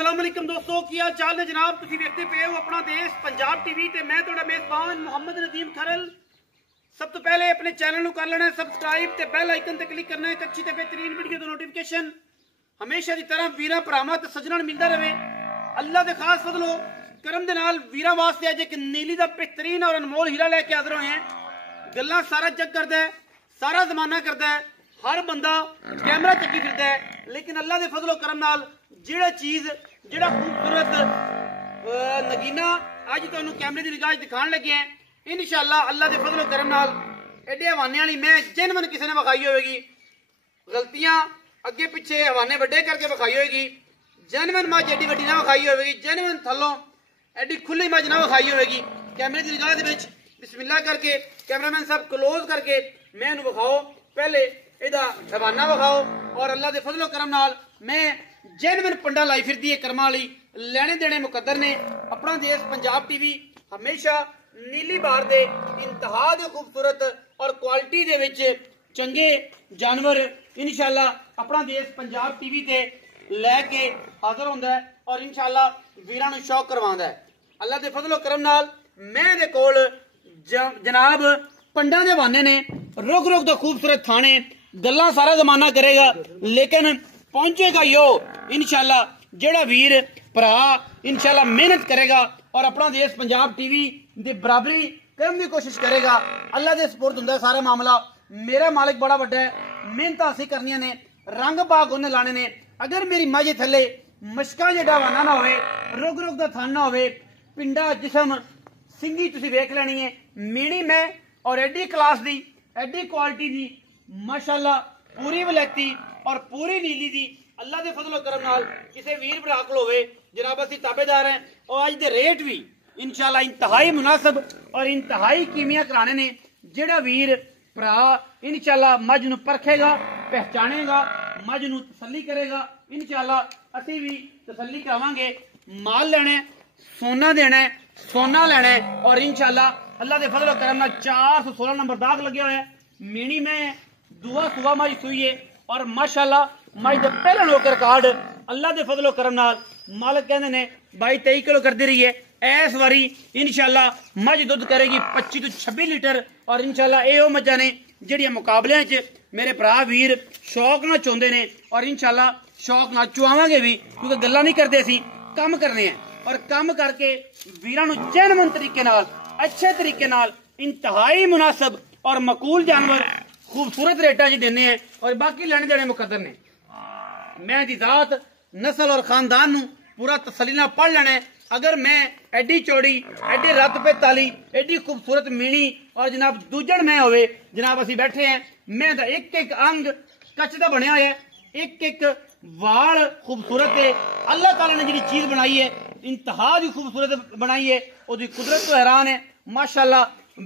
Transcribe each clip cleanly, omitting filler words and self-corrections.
अस्सलाम वालेकुम दोस्तों, की हाल चाल ने जनाब। तुम देखते पे हो अपना देश पंजाब टीवी ते मैं तुहाडा मेजबान मोहम्मद नदीम खरल। सब तो पहले अपने चैनल को कर लेना सबसक्राइब ते बेल आइकन ते क्लिक करना है। एक अच्छी ते बेहतरीन वीडियो दी नोटिफिकेशन हमेशा की तरह वीरा भरावां ते सज्जणां मिलता रहे। अल्लाह के खास फजलो करम दे नाल वीरा वास्ते अज एक नीली का बेहतरीन और अनमोल हीरा लैके हाजिर होए हैं। गल्लां सारा जग करदा है, सारा जमाना करदा है, हर बंदा कैमरा चुकी फिरदा है, लेकिन अल्लाह के फजलो करम नाल जिहड़ा चीज जिहड़ा खूबसूरत नगीना अज तुहानूं कैमरे की निगाह दिखाण लगे हैं, इंशाअल्लाह अल्लाह के फजलो करम नाल एडे हवाने वाली मैं जेनवन किसी ने विखाई होगी, गलतियां अगे पिछे हवाने वड्डे करके विखाई होगी, जेनवन मझ एडी वड्डी ना विखाई होगी, जेनवन थल्लों एडी खुली मझ ना विखाई होगी। कैमरे की निगाह दे विच बिस्मिल्लाह करके कैमरामैन साहब क्लोज करके मैं इहनूं विखाओ, पहले इहदा हवाना विखाओ और अल्लाह के फजलो करम नाल मैं जेनवन पंडा लाई फिरदी है कर्मा वाली लैने देने मुकद्दर ने। अपना देश पंजाब टीवी हमेशा नीली बार दे इंतहा दे खूबसूरत और क्वालिटी दे विच चंगे जानवर इंशाअल्लाह अपना देश पंजाब टीवी ते लैके हाजिर होंदा है और इंशाअल्लाह वीरां नूं शौक करवांदा है। अल्लाह दे फजलो करम नाल मैं दे कोल जनाब पंडा दे हवाने ने, रुक रुक तो खूबसूरत थाने, गल्लां सारा जमाना करेगा लेकिन पहुंचेगा यो इंशाअल्लाह जेड़ा वीर भरा इंशाअल्लाह मेहनत करेगा और अपना देश पंजाब टीवी दी बराबरी करने की कोशिश करेगा। अल्लाह दे सपुर्द हुंदा सारा मामला। मेरा मालिक बड़ा वड्डा है, मेहनत हासिल करनियां ने, रंग बाग उन्हें लाने ने। अगर मेरी माझे थले मशका जेड़ा हवाना ना होवे, रुग रुग दा थान ना होवे, पिंडा जिसम सिंगी तुसी वेख लेनी है, मीणी मैं और एडी क्लास दी एडी क्वालिटी दी माशाअल्लाह पूरी वलैती और पूरी नीली दी अल्लाह के फजलो करम नाल किसी वीर भरा कोल होवे जनाब असीं ताबेदार हैं और अज दे रेट भी इंशाअल्लाह इंतहाई मुनासिब और इंतहाई कीमिया कराने ने। जेड़ा वीर भरा इंशाअल्लाह मझ नूं परखेगा, पहचानेगा, मझ नूं तसल्ली करेगा, इंशाअल्लाह असीं भी तसल्ली करावांगे। माल लेना है, सोना देना है, सोना लेना है और इंशाअल्लाह अल्लाह के फजलो करम नाल 416 नंबर दाग लगे हुए हैं। मीणी में दुआ सुबह मझ सुई है और माशाअल्लाह मझ दे पहला नौकर कार्ड अल्लाह के फजलो करम नाल मालिक कहंदे ने 22-23 किलो करदी रही है। इस बारी इंशाअल्लाह मझ दुध करेगी 25 तो 26 लीटर और इंशाअल्लाह ये मझां ने जिहड़ियां मुकाबलियां च मेरे भरा वीर शौक नाल चोंदे ने और इंशाअल्लाह शौक नाल चुआवांगे भी, क्योंकि गल्लां नहीं करदे असीं काम करने हैं और काम करके वीरां नूं जेनवन तरीके नाल अच्छे तरीके नाल इंतहाई मुनासिब और मकूल जानवर खूबसूरत रेटा च देने हैं और बाकी लेने देने मुकद्दर ने। मैं दी जात नस्ल और खानदान नूं पूरा तसल्ली नाल पढ़ लेना है। अगर मैं एडी चौड़ी एडी रत पे ताली एडी खूबसूरत मीणी और जनाब दूजड़ मैं होवे, जनाब असीं बैठे हैं, मैं दा एक एक अंग कच दा बनिया है, एक एक वाल खूबसूरत है। अल्लाह ताला ने जिहड़ी चीज बनाई है इंतहा दी खूबसूरत बनाई है, ओदी कुदरत तो हैरान है। माशाअल्लाह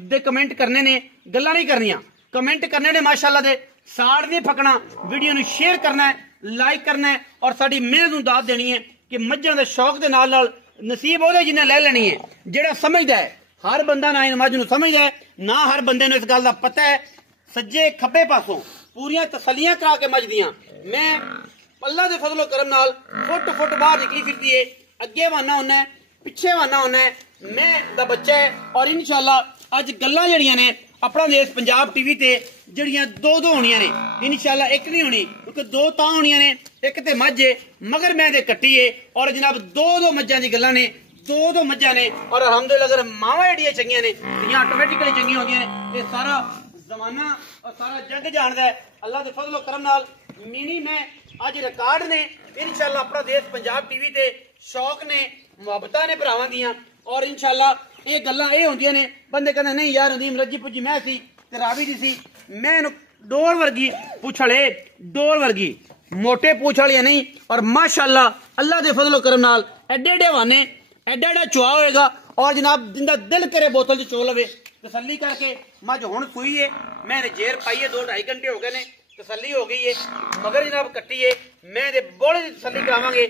दे कमेंट करने ने, गल्लां नहीं करनियां, कमेंट करने ने माशाअल्लाह दे, साड़ नहीं फकना, वीडियो नूं शेयर करना है, लाइक करना है और साडी मेहनत नूं दाद देनी है कि मझां दे शौक दे नाल नाल नसीब ओहदे जिन्ने ले लेनी है जेड़ा समझदा है। हर बंदा ना इन मझ नूं समझदा है, ना हर बंदे नूं इस गल दा पता है। सज्जे खब्बे पासों पूरियां तसल्लियां करा के मझ दियां मैं अल्लाह दे फजलो करम नाल फुट फुट बाहर निकली फिरदी है। अगे वाना होना है, पिछे वाना होना है, मैं दा बच्चा है और इंशाअल्लाह अज गल्लां जड़ियां ने अपना देश पंजाब टीवी ते जड़ियां दो होनियां ने इंशाअल्लाह, एक नहीं होनी क्योंकि दो तां होनियां ने, एक ते मझ मगर मैं दे कट्टी है और जनाब दो मझां दी गल्लां ने, दो मझां ने और अलहमदुलिल्लाह अगर मावां एडियां चंगियां ने इयां ऑटोमेटिकली चंगियां होंदियां ने। ये सारा जमाना और सारा जग जानदा है अल्लाह दे फजलो करम नाल। मीनी मैं अज रिकॉर्ड ने इंशाअल्लाह अपना देश पंजाब टीवी ते शौक ने, मुहब्बतां ने भरावां दियां और इंशाअल्लाह ये गल्लां ये होंदियां ने। बंदे कहंदे नहीं यार नदीम रज्जी पुज्जी मैं सी ते रावी दी सी, मैं डोर वर्गी पूछड़े, डोर वर्गी मोटे पूछ वाली नहीं और माशाअल्लाह अल्लाह दे फजलो करम नाल एडे एडे हवाने एडा एडा चुआ होएगा और जनाब जिंदा दिल करे बोतल च चो लवे। तसल्ली करके मझ हुण सुई है, मैंने जेर पाई है, 2-2.5 घंटे हो गए ने, तसल्ली हो गई है, मगर जनाब कट्टी है, मैं दे बोले की तसल्ली करावांगे,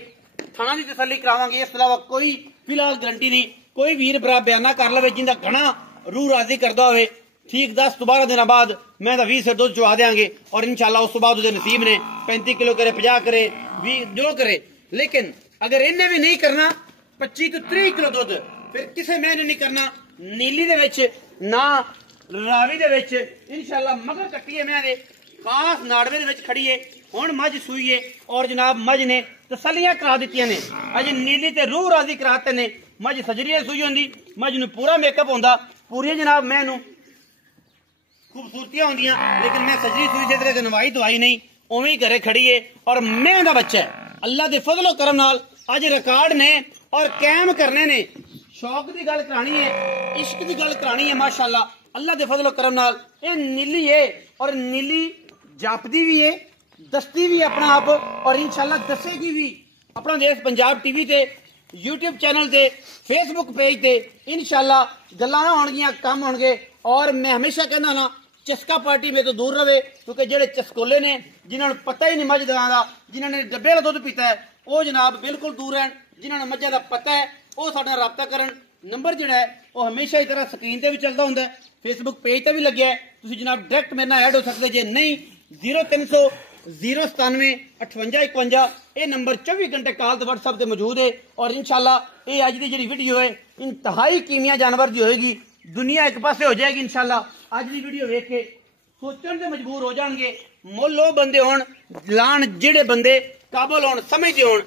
थाना की तसल्ली करावांगे। इस अलावा कोई फिलहाल गारंटी नहीं। कोई वीर भरा बयाना कर लवे जिंदा घना रूह राजी करदा होवे, ठीक 10-12 दिन बाद मैं 20 से दुध चुआ देंगे और इंशाअल्लाह उस बाद नसीब ने 35 किलो करे, 50 करे, 20 जो करे, लेकिन अगर इन्हें भी नहीं करना 25 ਤੋਂ 30 किलो दुध फिर किसी मैं नहीं करना। नीली दे विच ना रावी दे विच इंशाल्लाह मगर कट्टी है मैं दे खास नाड़वे दे विच खड़ी है। हुण मझ सूई है और जनाब मझ ने तसल्लियां करा दित्तियां ने। अज नीली ते रूह राजी कराते ने। मझ सजरी सूई होंदी मझ नूं पूरा मेकअप होंदा पूरी जनाब मैं नूं खूबसूरतियां होंदियां लेकिन मैं सजरी सूई से तेरे नवाई दवाई नहीं उवें ही घरे खड़ी है और मैं दा बच्चा है। अल्लाह दे फजलो करम नाल अज रिकॉर्ड ने और कायम करने ने। शौक की गल करानी है इश्क की गल करानी है माशाअल्लाह अल्लाह दे फजलो करम नाल ये नीली है और नीली जापदी भी है दसती भी अपना आप और इंशाल्लाह दसेगी भी। अपना देश पंजाब टीवी ते यूट्यूब चैनल ते फेसबुक पेज ते इंशाल्लाह गल्लां होणगियां काम होणगे। और मैं हमेशा कहना ना चस्का पार्टी में तो दूर रहे क्योंकि जेडे चस्कोले ने जिन्होंने पता ही नहीं मझ दवां दा जिन्होंने डब्बे वाला दुध पीता है वो जनाब बिल्कुल दूर रहन। जिन्होंने मझां दा पता है वो साडे नाल राबता करन। नंबर जिहड़ा है वो हमेशा इस तरह स्क्रीन ते भी चलदा हुंदा है फेसबुक पेज ते भी लग्या है। तुसीं जनाब डायरेक्ट मेरे नाल ऐड हो सकदे जे नहीं 0300 097 58 51 ये नंबर 24 घंटे कॉल ते व्हाट्सएप ते मौजूद है। और इंशाल्लाह ये अज दी जिहड़ी वीडियो है इंतहाई कीमिया जानवर दी होएगी दुनिया एक पासे हो जाएगी इंशाल्लाह। अज दी वीडियो वेख के सोचण ते मजबूर हो जाएंगे मुल वो बंदे होण लाण जेड़े बंदे काबल होण समझदे होण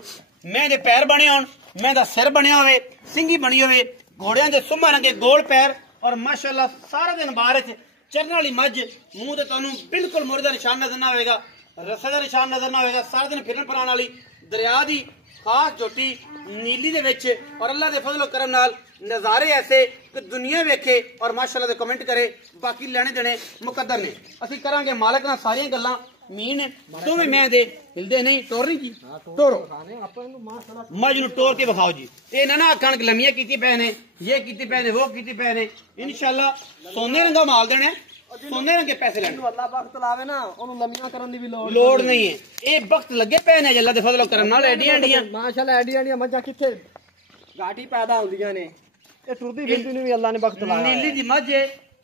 मैं दे पैर बने होण मैं दा सिर बनया होवे सिंगी बनी होवे घोड़ियां दे सुम्मा रंगे गोल पैर और माशाअल्लाह सारा दिन बाहर च चरन वाली मझ मुंह ते तुहानूं बिल्कुल मोरे दा निशान नजर ना आएगा रस्से दा निशान नजर ना आएगा। सारा दिन फिरन फरान वाली दरिया दी खास झोटी नीली दे विच और अल्लाह दे फजलो करम नाल नज़ारे ऐसे कि दुनिया वेखे और माशाअल्लाह दे कमेंट करे बाकी लेने देने मुकद्दर ने। असीं करांगे मालक नाल सारियां गल्लां मीन दोवें मैं दे हिलदे नहीं टोरनी जी टोरो मझ नूं टोर के विखाओ जी। ये ना आखण लम्मियां कीती पए ने ये कीती पए ने वो कीती पए ने इंशाअल्लाह सोने रंगा माल देना सोने रंगे पैसे लेने अल्लाह वक्त लावे ना ओनू लम्मियां करन दी भी लोड़ नहीं है। ये वक्त लगे पे ने अल्लाह दे फजलो करम नाल एडियां एडियां माशाअल्लाह एडियां एडियां मझां किथे घाटी पैदा होंदियां ने ये टुरदी फिरदी नु भी अल्लाह ने वक्त लाया नीली दी मझ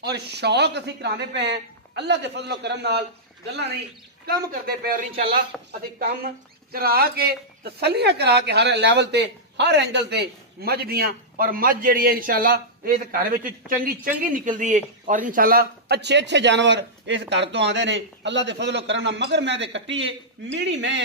और शौक असि कराने पे हैं अल्लाह दे फजलो करम नाल गल्लां नहीं काम करदे पे और इंशाअल्लाह असि काम करा के तसल्लियां करा के हर लेवल ते हर एंगल ते मझ दियां और मझ जेड़ी है इंशाअल्लाह इस घर विच चंगी चंगी निकलदी है और इंशाअल्लाह अच्छे अच्छे जानवर इस घर तो आंदे ने अल्लाह दे फजलो करम नाल। मगर मैं ते कट्टी है मीड़ी मैं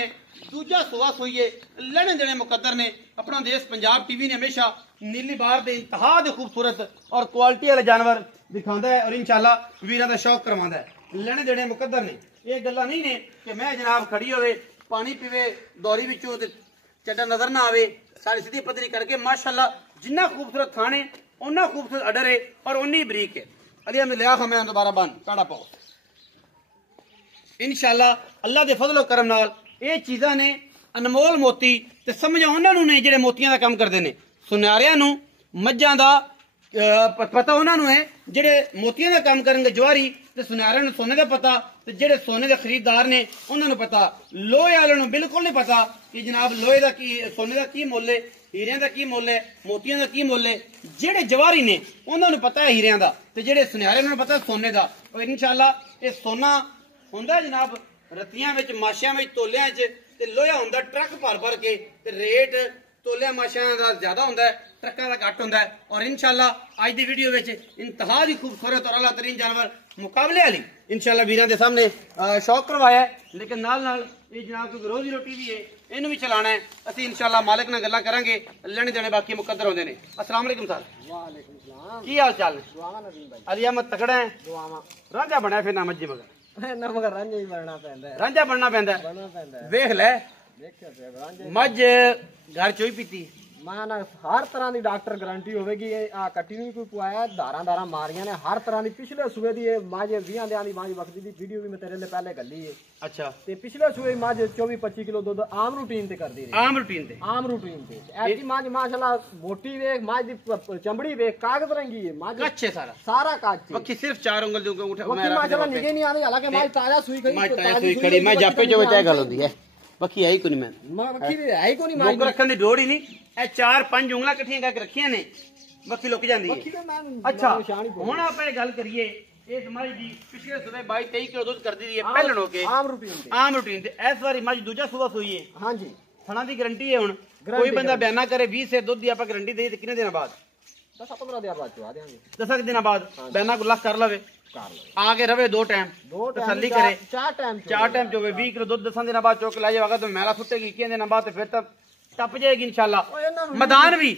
दूजा सुआ सोईए लेने देने मुकद्दर ने। अपना देश पंजाब टीवी ने हमेशा नीली बार दे इंतहा दे खूबसूरत और क्वालिटी वाले जानवर दिखांदा है और इंशाअल्लाह वीरां दा शौक करवांदा है लेने देने मुकद्दर ने। ये गल्लां नहीं ने कि मैं जनाब खड़ी होवे पानी पीवे दौरी विचों ते चड्डा नजर ना आवे सारी सीधी पतली करके माशाअल्लाह जिन्ना खूबसूरत थाने उन्ना खूबसूरत अडर है और उन्नी बरीक है। अली मैं लिया मैं दोबारा बन काड़ा पाओ इंशाअल्लाह अल्लाह दे फजलो करम नाल ये चीज़ां ने अनमोल मोती ते समझ उन्हां नूं ने जेड़े मोतियां दा काम करदे ने सुनारियां नूं मझां दा पता उन्हां नूं है जेड़े मोतियां दा काम करनगे जवारी ते सुनारियां नूं सोने दा पता ते जेड़े सोने दे खरीददार ने उन्हां नूं पता। लोहे वाले नूं बिल्कुल नहीं पता कि जनाब लोहे दा की सोने दा की मुੱਲ है हीरियां दा की मुੱਲ है मोतियां दा की मुੱਲ है। जेड़े जवारी ने उन्हां नूं पता है हीरियां दा ते जेड़े सुनारे नूं पता सोने दा और इंशाअल्लाह ये सोना हुंदा जनाब रत्तियां विच माशियां विच तोलियां च ते लोहा हुंदा ट्रक भर भर के ते रेट तोलिया माशियां दा ज्यादा हुंदा है ट्रकां दा घट हुंदा है। और इंशाअल्लाह अज दी वीडियो विच इंतहा दी खूबसूरत और अला तरीन जानवर मुकाबले वाली इंशाअल्लाह वीरां दे सामने शौक करवाया है लेकिन नाल नाल ये जनाब कोई रोजी रोटी भी है इन्हू भी चलाना है। असीं इंशाअल्लाह मालिक नाल गल्लां करांगे लेने देने बाकी मुकद्दर होंदे ने। अस्सलाम वालेकुम सर वालेकुम सलाम की हाल चाल है दुआवां नदीम भाई अली अहमद तकड़ा है दुआवां रांझा बनया फिर ना मज्जी मगर ना मगर रांझा ही बनना पैंदा है रांझा बनना पैंदा है वेख ले मझ घर चोई पीती मैं ना हर तरह की डॉक्टर गारंटी होगी आ कट्टी नहीं कोई पुआया धारा धारा मारिया ने हर तरह की पिछले सूए की मझ 20 दिन की मझ वक्ती की वीडियो भी मैं तेरे लिए पहले गली है। अच्छा ते पिछले सूए मझ 24-25 किलो दूध आम रूटीन ते कर दी आम रूटीन ते ऐसी मझ माशाल्लाह मोटी वेख मझ दी चमड़ी वेख कागज रंगी है मझ अच्छे सारा कागज वक्की सिर्फ 4 उंगल जो उठा माशाल्लाह निगे नहीं आने हालांकि मझ ताजा सुई खड़ी मैं जापे जो बचाए गल होंदी है बखी है ही कोनी मैं बखी है ही कोनी मुक रखन दी लोड़ ही नहीं ए 4-5 उंगलां इकट्ठियां करके रखियां ने बखी लुक जांदी है। अच्छा हुण आपां गल करिए इस मझ दी पिछले सुबह 22-23 किलो दूध कर दी है पहलन हो के आम रूटीन ते इस बारी मझ दूजा सुबह सोई है हां जी थणा दी गारंटी है हुण कोई बंदा बयाना करे 20 से दुध दी आप गारंटी दे कितने दिन बाद 10-15 दिन बाद चुआ देंगे 10 दिन बाद बयाना को लख कर लवे आगे रवे 2 टाइम तसल्ली करे 4 टाइम जो 20 किलो दुध 10 दिन बाद चौक ला जाएगा तो मैला सुटेगी कितने दिन बाद फिर तब टप जाएगी इंशाल्लाह मैदान भी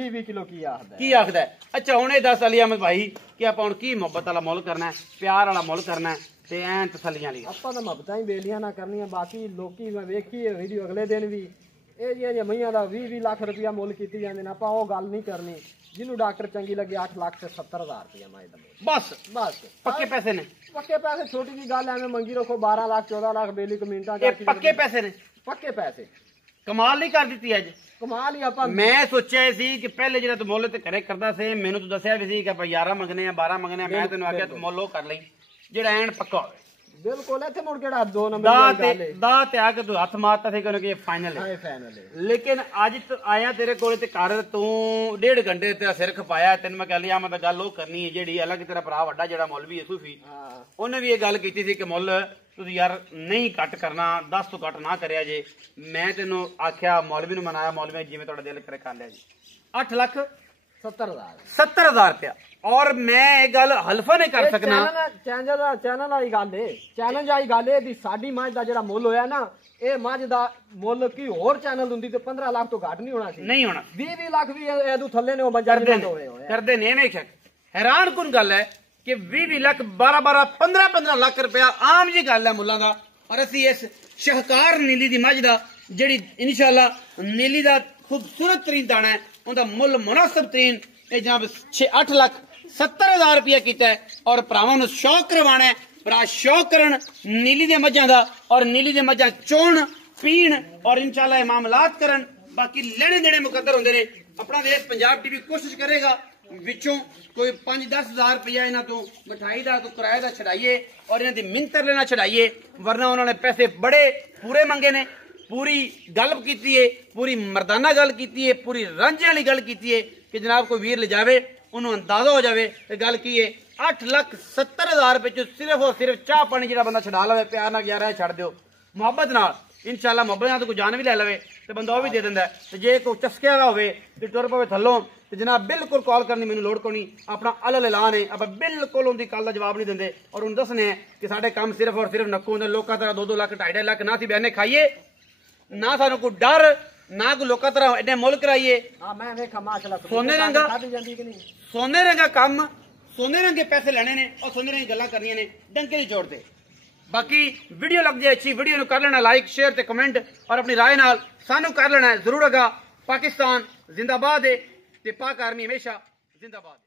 20 किलो की आखदा है। अच्छा हुण ये दस अली अहमद भाई कि आप हुण की मोहब्बत वाला मुल करना है प्यार वाला मुल करना है ते ऐन तसल्लियां ली ਆਪਾਂ ਤਾਂ ਮੁਹੱਬਤਾਂ ਹੀ ਬੇਲੀਆਂ ਨਾ ਕਰਨੀਆਂ ਬਾਕੀ ਲੋਕੀ ਮੈਂ ਵੇਖੀ ਹੈ ਵੀਡੀਓ ਅਗਲੇ ਦਿਨ ਵੀ ਇਹ ਜਿਹੜੀਆਂ ਮਈਆਂ ਦਾ 20 ਲੱਖ ਰੁਪਇਆ ਮੁੱਲ ਕੀਤੀ ਜਾਂਦੇ ਨੇ ਆਪਾਂ ਉਹ ਗੱਲ ਨਹੀਂ ਕਰਨੀ ਜਿਹਨੂੰ ਡਾਕਟਰ ਚੰਗੀ ਲੱਗੇ 8 ਲੱਖ ਤੇ 70,000 ਰੁਪਇਆ ਮਾਇ ਦਾ ਬਸ ਪੱਕੇ ਪੈਸੇ ਨੇ ਪੱਕੇ ਪੈਸੇ ਛੋਟੀ ਜੀ ਗੱਲ ਐਵੇਂ ਮੰਗੀ ਰੱਖੋ 12 ਲੱਖ 14 ਲੱਖ ਬੇਲੀ ਕਮਿੰਟਾਂ ਇਹ ਪੱਕੇ ਪੈਸੇ ਨੇ ਪੱਕੇ ਪੈਸੇ ਕਮਾਲ ਨਹੀਂ ਕਰ ਦਿੱਤੀ ਅੱਜ ਕਮਾਲ ਹੀ ਆਪਾਂ ਮੈਂ ਸੋਚਿਆ ਸੀ ਕਿ ਪਹਿਲੇ ਜਿਹੜਾ ਤੂੰ ਮੁੱਲ ਤੇ ਘਰੇ ਕਰਦਾ ਸੀ ਮੈਨੂੰ ਤੂੰ ਦੱਸਿਆ ਵੀ ਸੀ ਕਿ ਆਪਾਂ 11 ਮੰਗਨੇ ਆ 12 ਮੰਗਨੇ ਆ ਮੈਂ ਤੈਨੂੰ ਆਖਿਆ ਤੂੰ ਮੁੱਲ ਉਹ ਕਰ ਲਈ ਜਿਹੜਾ ਐਨ ਪੱਕਾ ਹੋਵੇ ਬਿਲਕੁਲ ਇੱਥੇ ਮੁੜ ਕਿਹੜਾ 2 ਨੰਬਰ ਦੀ ਗੱਲ ਹੈ ਦਾ ਤੇ ਆ ਕੇ ਤੂੰ ਹੱਥ ਮਾਰਤਾ ਸੀ ਕਿ ਇਹ ਫਾਈਨਲ ਹੈ ਲੇਕਿਨ ਅੱਜ ਆਇਆ ਤੇਰੇ ਕੋਲ ਤੇ ਘਰ ਤੂੰ 1.5 ਘੰਟੇ ਤੇਰਾ ਸਿਰ ਖਪਾਇਆ ਤੈਨੂੰ ਮੈਂ ਕਹਿ ਲਿਆ ਮੈਂ ਤਾਂ ਗੱਲ ਉਹ ਕਰਨੀ ਹੈ ਜਿਹੜੀ ਅਲੱਗ ਤੇਰਾ ਭਰਾ ਵੱਡਾ ਜਿਹੜਾ ਮੌਲਵੀ ਹੈ ਸੂਫੀ ਉਹਨੇ ਵੀ ਇਹ ਗੱਲ ਕੀਤੀ ਸੀ ਕਿ ਮੁੱਲ ਤੁਸੀਂ ਯਾਰ ਨਹੀਂ ਘੱਟ ਕਰਨਾ 10 ਤੋਂ ਘੱਟ ਨਾ ਕਰਿਆ ਜੇ ਮੈਂ ਤੈਨੂੰ ਆਖਿਆ ਮੌਲਵੀ ਨੂੰ ਮਨਾਇਆ ਮੌਲਵੀ ਜਿਵੇਂ ਤੁਹਾਡਾ ਦਿਲ ਕਰੇ ਕਰ ਲਿਆ ਜੀ 8 ਲੱਖ 70,000 रुपया और मैं एक गल हल्फा नहीं कर सकना चैनल वाली गल है चैलेंज वाली गल है दी साडी मझ दा जेड़ा मुੱਲ होया ना ਇਹ ਮੱਝ ਦਾ ਮੁੱਲ ਕੀ ਹੋਰ ਚੈਨਲ ਹੁੰਦੀ ਤੇ 15 ਲੱਖ ਤੋਂ ਘੱਟ ਨਹੀਂ ਹੋਣਾ ਸੀ ਨਹੀਂ ਹੋਣਾ 20 ਲੱਖ ਵੀ ਇਹਦੂ ਥੱਲੇ ਨੇ ਉਹ ਮੱਝਾਂ ਕਰਦੇ ਨੇ ਹਮੇਸ਼ਾ हैरान कुन गल है कि 20 ਲੱਖ 12 15 ਲੱਖ रुपया आम जी गल है मुल्लां दा और ਅਸੀਂ ਇਸ ਸ਼ਾਹਕਾਰ ਨੀਲੀ ਦੀ ਮੱਝ ਦਾ ਜਿਹੜੀ ਇਨਸ਼ਾਅੱਲਾ ਨੀਲੀ ਦਾ खूबसूरत तरीन दाना है उनका मुल मुनासिब तरीन जनाब 8 लाख 70,000 रुपया किया है और भरावां नूं शौक करवाना है भरा शौक करन नीली दे मझां दा और नीली दे मझां चोण पीण और इंशाअल्लाह मामलात करन बाकी लेने देने मुकद्दर होंदे ने अपना देश पंजाब टीवी कोशिश करेगा विचों कोई 5-10 हज़ार रुपया इन्हां तो मिठाई दा तो किराए दा छड़ाइए और इन्हां दी मिन्नत लेना छड़ाइए वरना उन्होंने पैसे बड़े पूरे मंगे ने पूरी गल की पूरी मर्दाना गल की पूरी रांझे वाली गल की कि जनाब कोई वीर ले जावे उन्होंने अंदाजा हो जाए तो गल की है 8,70,000 रुपए चो सिर्फ और सिर्फ चाह पानी जो बंदा छड़ा लवे प्यार ना ग्यारह छड़ दो मुहब्बत नाल इंशाअल्लाह मुहब्बत नाल तो कोई जान भी ले लवे तो बंदा वो भी दे दिंदा है तो जे कोई चस्किया दा होवे ते टुर पवे थल्लों तो जनाब बिल्कुल कॉल करनी मैनूं लोड़ कोनी अपना अलल ऐलान है आप बिल्कुल उनकी कल का जवाब नहीं देंगे और उन्हें दसने कि साडे काम सिर्फ और सिर्फ नक्कों दे लोकां तरह 2-2 लाख 2.5 लाख ना सी बहने खाइए ना सानू कोई डर ना कोई लोकां तरह इन्ने मुल कराइए सोने रंगा काम सोने रंगे पैसे लेने ने और सोने रंगी गल्लां करनियां ने डंके नहीं जोड़ते बाकी वीडियो लग जाए अच्छी वीडियो कर लेना लाइक शेयर ते कमेंट और अपनी राय नाल सानू कर लेना जरूर अगा पाकिस्तान जिंदाबाद है ते पाक आर्मी हमेशा जिंदाबाद।